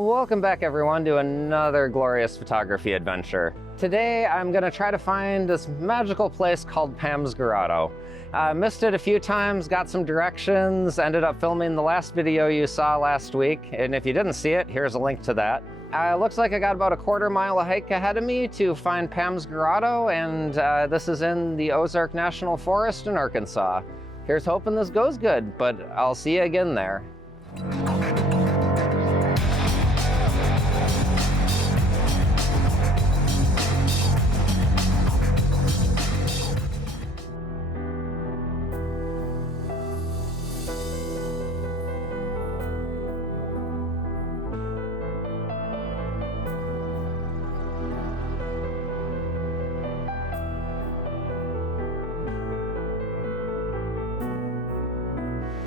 Welcome back everyone to another glorious photography adventure. Today I'm going to try to find this magical place called Pam's Grotto. Missed it a few times, got some directions, ended up filming the last video you saw last week, and if you didn't see it, here's a link to that. Looks like I got about a quarter-mile hike ahead of me to find Pam's Grotto, and this is in the Ozark National Forest in Arkansas. Here's hoping this goes good, but I'll see you again there.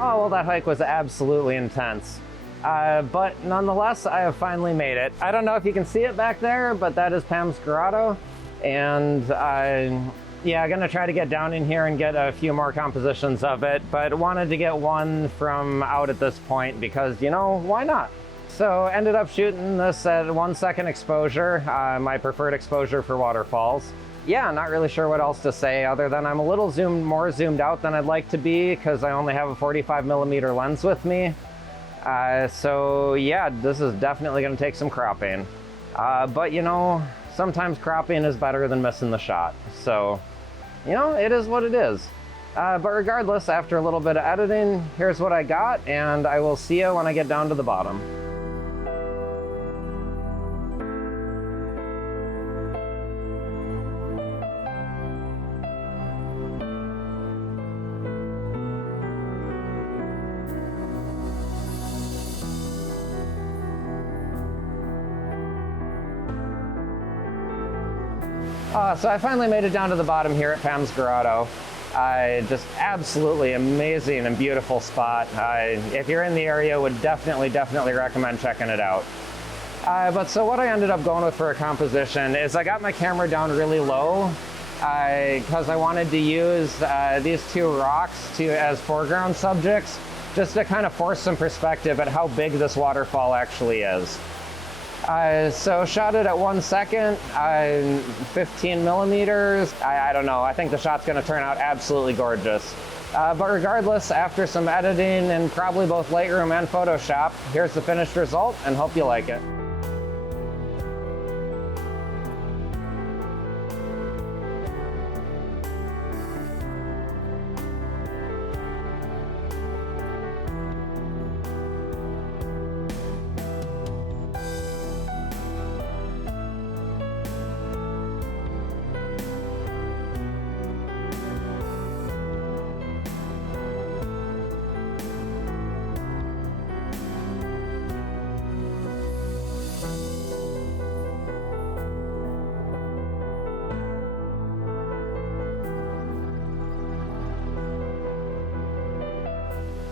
Oh, well, that hike was absolutely intense. But nonetheless, I have finally made it. I don't know if you can see it back there, but that is Pam's Grotto. And yeah, I'm gonna try to get down in here and get a few more compositions of it, but wanted to get one from out at this point because, you know, why not? So ended up shooting this at 1 second exposure, my preferred exposure for waterfalls. Yeah, not really sure what else to say other than I'm a little more zoomed out than I'd like to be because I only have a 45mm lens with me. So yeah, this is definitely going to take some cropping. But you know, sometimes cropping is better than missing the shot. So, you know, it is what it is. But regardless, after a little bit of editing, here's what I got, and I will see you when I get down to the bottom. So I finally made it down to the bottom here at Pam's Grotto. Just absolutely amazing and beautiful spot. If you're in the area, would definitely recommend checking it out. But so what I ended up going with for a composition is I got my camera down really low because I wanted to use these two rocks as foreground subjects just to kind of force some perspective at how big this waterfall actually is. So shot it at 1 second, 15mm. I don't know, I think the shot's gonna turn out absolutely gorgeous. But regardless, after some editing and probably both Lightroom and Photoshop, here's the finished result and hope you like it.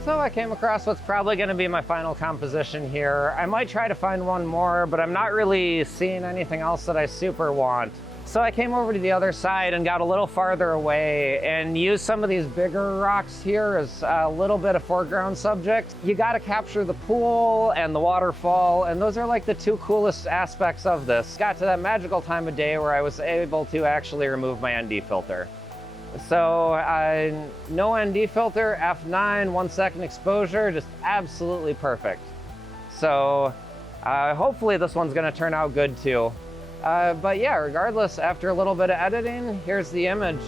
So I came across what's probably going to be my final composition here. I might try to find one more, but I'm not really seeing anything else that I super want. So I came over to the other side and got a little farther away and used some of these bigger rocks here as a little bit of foreground subject. You got to capture the pool and the waterfall, and those are like the two coolest aspects of this. Got to that magical time of day where I was able to actually remove my ND filter. So no ND filter, f9, 1 second exposure, just absolutely perfect. So hopefully this one's gonna turn out good too. But yeah, regardless, after a little bit of editing, here's the image.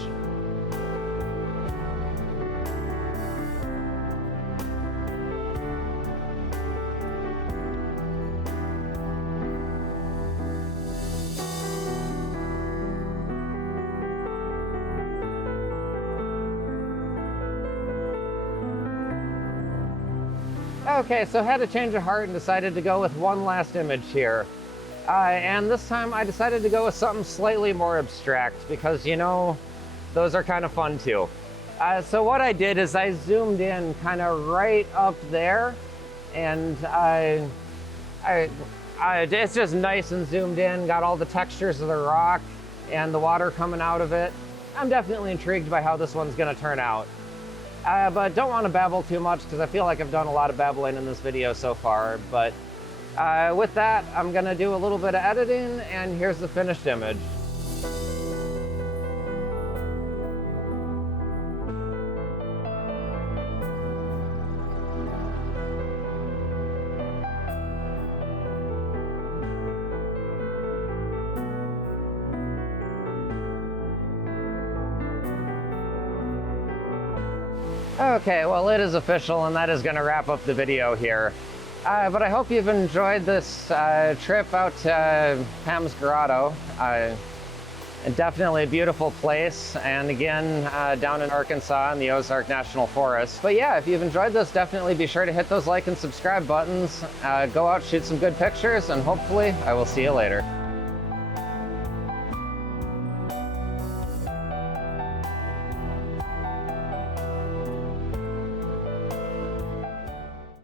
Okay, so had a change of heart and decided to go with one last image here. And this time I decided to go with something slightly more abstract because, you know, those are kind of fun too. So what I did is I zoomed in kind of right up there, and it's just nice and zoomed in, got all the textures of the rock and the water coming out of it. I'm definitely intrigued by how this one's gonna turn out. But don't want to babble too much because I feel like I've done a lot of babbling in this video so far. But With that, I'm gonna do a little bit of editing, and here's the finished image. Okay, well, it is official, and that is going to wrap up the video here. But I hope you've enjoyed this trip out to Pam's Grotto. Definitely a beautiful place, and again, down in Arkansas in the Ozark National Forest. But yeah, if you've enjoyed this, definitely be sure to hit those like and subscribe buttons. Go out, shoot some good pictures, and hopefully I will see you later.